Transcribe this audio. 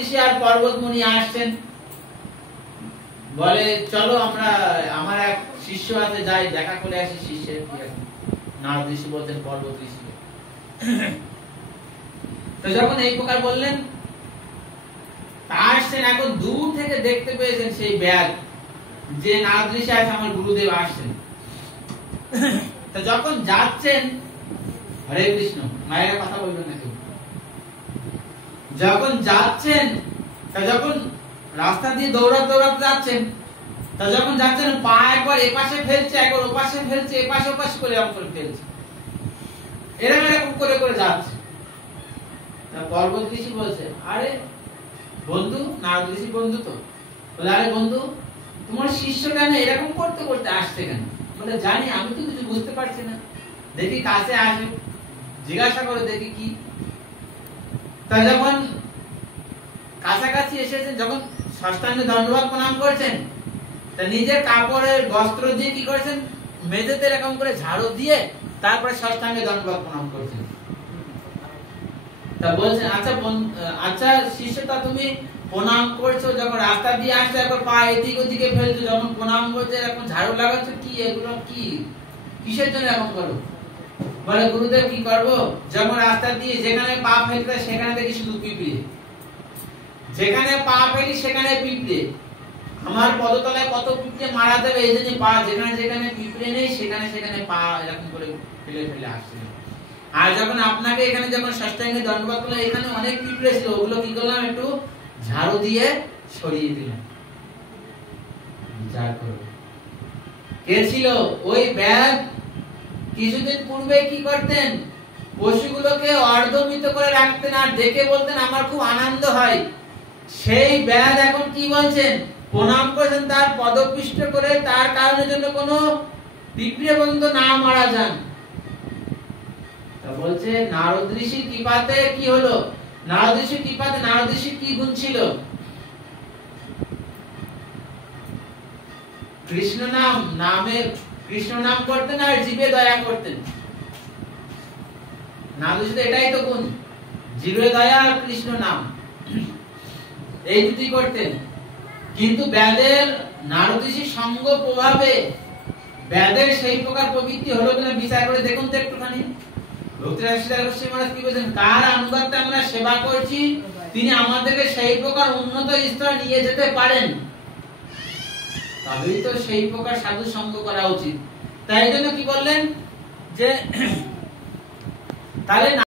ঋষি আর পর্বতমুনি আসছেন, বলে চলো আমরা, আমার এক শিষ্য আছে, যাই দেখা করে আসি শিষ্যের। নারদ ঋষি বলতেন পর্বত ঋষি। তো যখন এই প্রকার বললেন, আসছেন, এখন দূর থেকে দেখতে পেয়েছেন সেই ব্যাগ, যে নারদ ঋষি আছে, আমার গুরুদেব আসছেন। তো যখন যাচ্ছেন, হরে কৃষ্ণ, মায়ের কথা বলবেন না কেউ। যখন যাচ্ছেন, তা যখন রাস্তা দিয়ে দৌড়াতে দৌড়াতে যাচ্ছেন, তা যখন যাচ্ছেন, পা একবার এপাশে ফেলছে, একবার ওপাশে ফেলছে, এপাশে ওপাশে করে এরকম করে ফেলছে, এরকম এরকম করে করে যাচ্ছে। তা পর্বত ঋষি বলছে, আরে বন্ধু, নারদ ঋষি বন্ধু তো, বলে আরে বন্ধু, তোমার শিষ্য কেন এরকম করতে করতে আসছে কেন? বলে জানি, আমি তো কিছু বুঝতে পারছি না, দেখি কাছে আসে, জিজ্ঞাসা করে দেখি কি। তা যখন কাছাকাছি এসেছেন, যখন ষষ্ঠাঙ্গে দণ্ডবত প্রণাম করছেন, তা নিজের কাপড়ের বস্ত্র দিয়ে কি করছেন, মেঝেতে এরকম করে ঝাড়ু দিয়ে তারপরে ষষ্ঠাঙ্গে দণ্ডবত প্রণাম করছেন। তা বলছেন, আচ্ছা আচ্ছা শিষ্যটা, তুমি প্রণাম করছো, যখন রাস্তা দিয়ে আসছো একবার পা এদিক ওদিকে ফেলছো, যখন প্রণাম করছো এখন ঝাড়ু লাগাচ্ছ, কি এগুলো কি, কিসের জন্য এরকম করো? বলে গুরুদেব কি করবো, যখন রাস্তা দিয়ে যেখানে পা ফেলতে সেখানে দেখি শুধু পিঁপড়ে, যেখানে পা ফেলি সেখানে পিঁপড়ে, আমার পদতলায় কত পিঁপড়ে মারা যাবে, এই জন্য পা যেখানে যেখানে পিঁপড়ে নেই সেখানে সেখানে পা এরকম করে ফেলে ফেলে আসছে। আর যখন আপনাকে এখানে যখন ষষ্ঠাঙ্গে দণ্ডবত করলাম, এখানে অনেক পিঁপড়ে ছিল, ওগুলো কি করলাম, একটু ঝাড়ু দিয়ে সরিয়ে দিলাম। বিচার করো, কে ছিল ওই ব্যাগ? কিছুদিন পূর্বে কি করতেন, পশুগুলোকে অর্ধমৃত করে রাখতেন আর দেখে বলতেন আমার খুব আনন্দ হয়। সেই ব্যাগ এখন কি বলছেন, প্রণাম করেছেন তার পদপিষ্ট করে, তার কারণের জন্য কোনো পিঁপড়ে বন্ধু না মারা যান। তা বলছে নারদ ঋষির কৃপাতে কি হলো, নারদ ঋষির কৃপাতে, নারদ ঋষির কি গুণ ছিল? কৃষ্ণ নাম করতেন আর জীবে দয়া করতেন। নারদ ঋষির এটাই তো গুণ, জীবে দয়া আর কৃষ্ণ নাম, এই দুটি করতেন। কিন্তু ব্যাদের নারদ ঋষির সঙ্গ প্রভাবে ব্যাদের সেই প্রকার প্রবৃত্তি হলো কিনা বিচার করে দেখুন তো একটুখানি। কার অনুগত্যে আমরা সেবা করছি, তিনি আমাদেরকে সেই প্রকার উন্নত স্তরে নিয়ে যেতে পারেন, তবেই তো সেই প্রকার সাধু সঙ্গ করা উচিত। তাই জন্য কি বললেন যে তাহলে